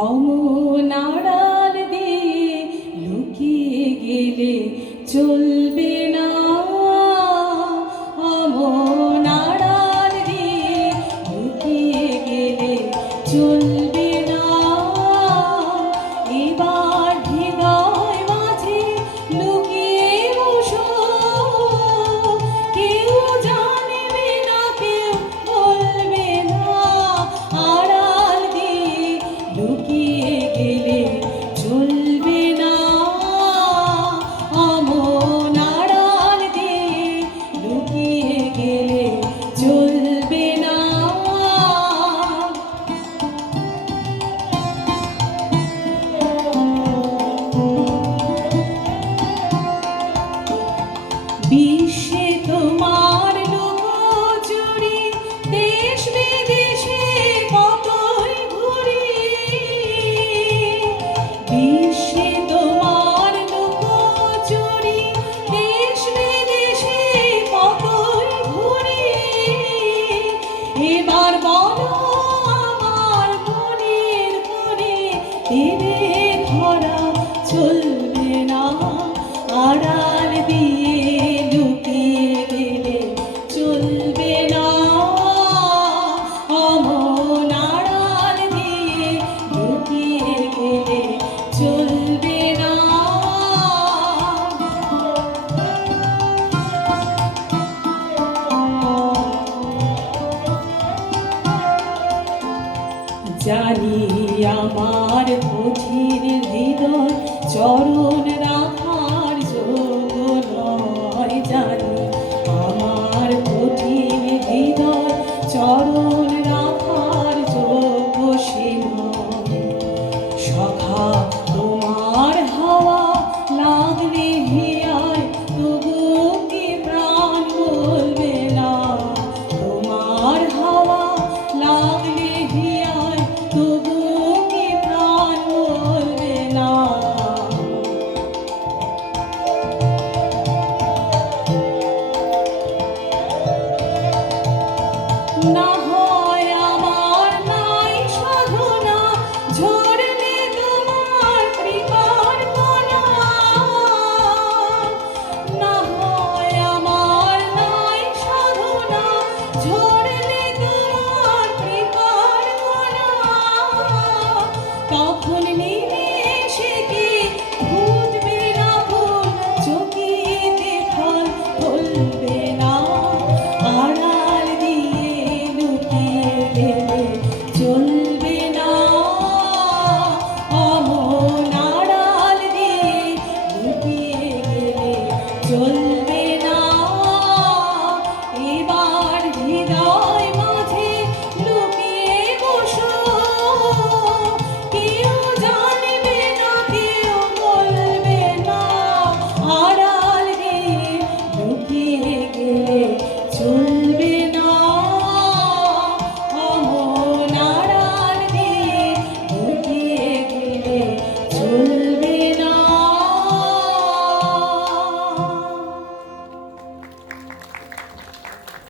অমন আড়াল দিয়ে লুকিয়ে গেলে চলবে না, অমন আড়াল দিয়ে লুকিয়ে গেলে চলবে না। এবার হৃদয় মাঝে লুকিয়ে বসো, কেউ জানবে না, কেউ বলবে না। আড়াল দিয়ে লুকিয়ে গেলে চলবে না, অমন আড়াল দিয়ে লুকিয়ে গেলে চলবে না। বিশ্বে তোমার লুকোচুরি, দেশ বিদেশে কতই ঘুরি। বিশ্বে তোমার লুকোচুরি, দেশ বিদেশে কতই ঘুরি। এবার বলো আমার মনের কোণে, দেবে ধরা চলবে না। আড়াল দিয়ে লুকিয়ে গেলে চলবে না, অমন আড়াল দিয়ে লুকিয়ে গেলে চলবে না। জানি আমার কঠিন হৃদয় চরণ রাখার যোগ্য নয়, জানি আমার কঠিন হৃদয় চরণ রাখার যোগ্য সে নয়। সখা তোমার হাওয়া লাগলে হিয়ায়, তবু কি প্রাণ বলবে না। তোমার হাওয়া লাগলে হিয়ায়, তবু কি প্রাণ বলবে না। না